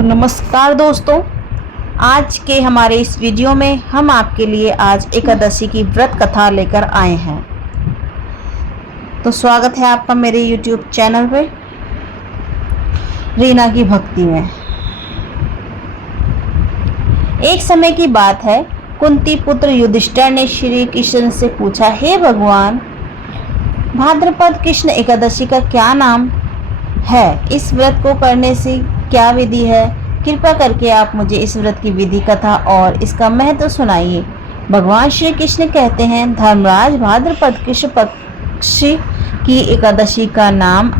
तो नमस्कार दोस्तों, आज के हमारे इस वीडियो में हम आपके लिए आज एकादशी की व्रत कथा लेकर आए हैं। तो स्वागत है आपका मेरे YouTube चैनल पे रीना की भक्ति में। एक समय की बात है, कुंती पुत्र युधिष्ठिर ने श्री कृष्ण से पूछा, हे भगवान, भाद्रपद कृष्ण एकादशी का क्या नाम है? इस व्रत को करने से क्या विधि है? कृपा करके आप मुझे इस व्रत की विधि कथा और इसका महत्व सुनाइए। भगवान श्री कृष्ण कहते हैं, धर्मराज, भाद्रपद कृष्ण पक्ष की एकादशी का नाम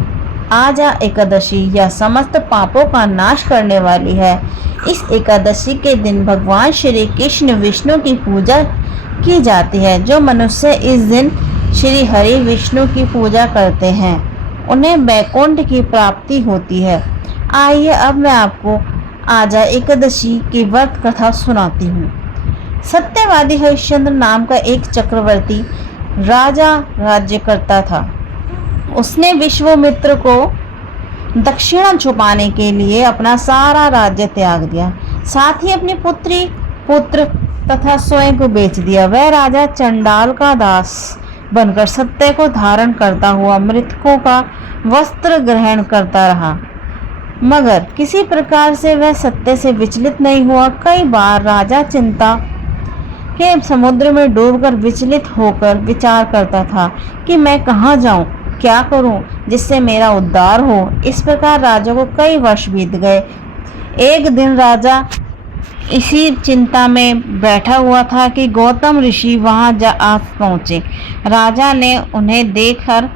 आजा एकादशी या समस्त पापों का नाश करने वाली है। इस एकादशी के दिन भगवान श्री कृष्ण विष्णु की पूजा की जाती है। जो मनुष्य इस दिन श्री हरि विष्णु की पूजा करते हैं उन्हें वैकुंठ की प्राप्ति होती है। आइए अब मैं आपको आजा एकादशी की व्रत कथा सुनाती हूँ। सत्यवादी हरिश्चंद्र नाम का एक चक्रवर्ती राजा राज्य करता था। उसने विश्वामित्र को दक्षिणा छुपाने के लिए अपना सारा राज्य त्याग दिया, साथ ही अपनी पुत्र तथा स्वयं को बेच दिया। वह राजा चंडाल का दास बनकर सत्य को धारण करता हुआ मृतकों का वस्त्र ग्रहण करता रहा, मगर किसी प्रकार से वह सत्य से विचलित नहीं हुआ। कई बार राजा चिंता के समुद्र में डूबकर विचलित होकर विचार करता था कि मैं कहाँ जाऊं, क्या करूं जिससे मेरा उद्धार हो। इस प्रकार राजा को कई वर्ष बीत गए। एक दिन राजा इसी चिंता में बैठा हुआ था कि गौतम ऋषि वहां आ पहुंचे। राजा ने उन्हें देखकर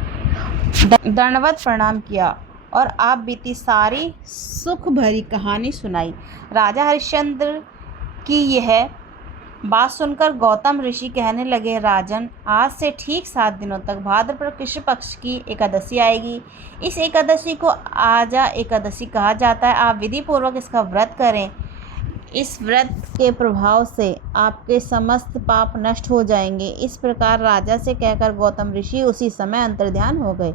दंडवत प्रणाम किया और आप बीती सारी सुख भरी कहानी सुनाई। राजा हरिश्चंद्र की यह बात सुनकर गौतम ऋषि कहने लगे, राजन, आज से ठीक 7 दिनों तक भाद्रपद कृष्ण पक्ष की एकादशी आएगी। इस एकादशी को आजा एकादशी कहा जाता है। आप विधि पूर्वक इसका व्रत करें। इस व्रत के प्रभाव से आपके समस्त पाप नष्ट हो जाएंगे। इस प्रकार राजा से कहकर गौतम ऋषि उसी समय अंतर्ध्यान हो गए।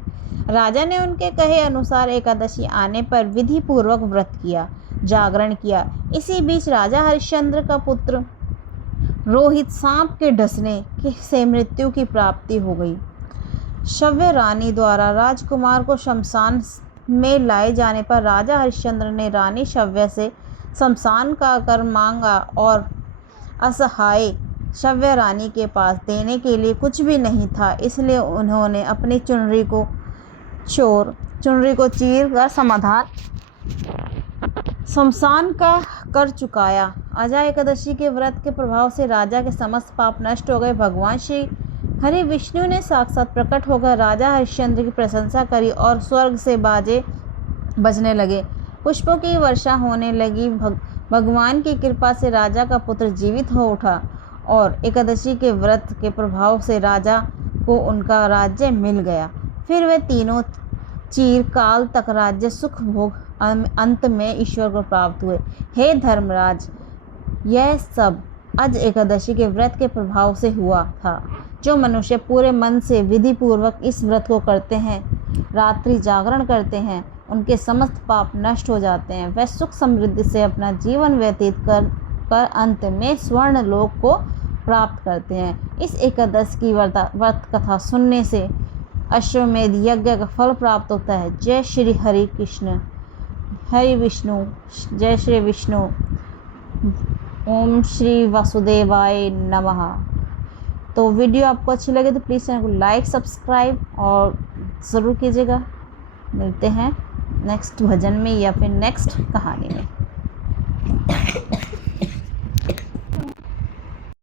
राजा ने उनके कहे अनुसार एकादशी आने पर विधि पूर्वक व्रत किया, जागरण किया। इसी बीच राजा हरिश्चंद्र का पुत्र रोहित सांप के डसने से मृत्यु की प्राप्ति हो गई। शव्य रानी द्वारा राजकुमार को शमशान में लाए जाने पर राजा हरिश्चंद्र ने रानी शव्य से शमशान का कर मांगा और असहाय शव्य रानी के पास देने के लिए कुछ भी नहीं था, इसलिए उन्होंने अपनी चुनरी को चीर कर समाधान शमशान का कर चुकाया। आजा एकादशी के व्रत के प्रभाव से राजा के समस्त पाप नष्ट हो गए। भगवान श्री हरि विष्णु ने साक्षात प्रकट होकर राजा हरिश्चंद्र की प्रशंसा करी और स्वर्ग से बाजे बजने लगे, पुष्पों की वर्षा होने लगी। भगवान की कृपा से राजा का पुत्र जीवित हो उठा और एकादशी के व्रत के प्रभाव से राजा को उनका राज्य मिल गया। फिर वे तीनों चिरकाल तक राज्य सुख भोग अंत में ईश्वर को प्राप्त हुए। हे धर्मराज, यह सब आज एकादशी के व्रत के प्रभाव से हुआ था। जो मनुष्य पूरे मन से विधि पूर्वक इस व्रत को करते हैं, रात्रि जागरण करते हैं, उनके समस्त पाप नष्ट हो जाते हैं। वह सुख समृद्धि से अपना जीवन व्यतीत कर अंत में स्वर्ण लोक को प्राप्त करते हैं। इस एकादश की व्रत कथा सुनने से अश्वमेध यज्ञ का फल प्राप्त होता है। जय श्री हरि कृष्ण, हरि विष्णु, जय श्री विष्णु। ओम श्री वासुदेवाय नमः। तो वीडियो आपको अच्छी लगे तो प्लीज़ चैनल को लाइक, सब्सक्राइब और ज़रूर कीजिएगा। मिलते हैं नेक्स्ट भजन में या फिर नेक्स्ट कहानी में।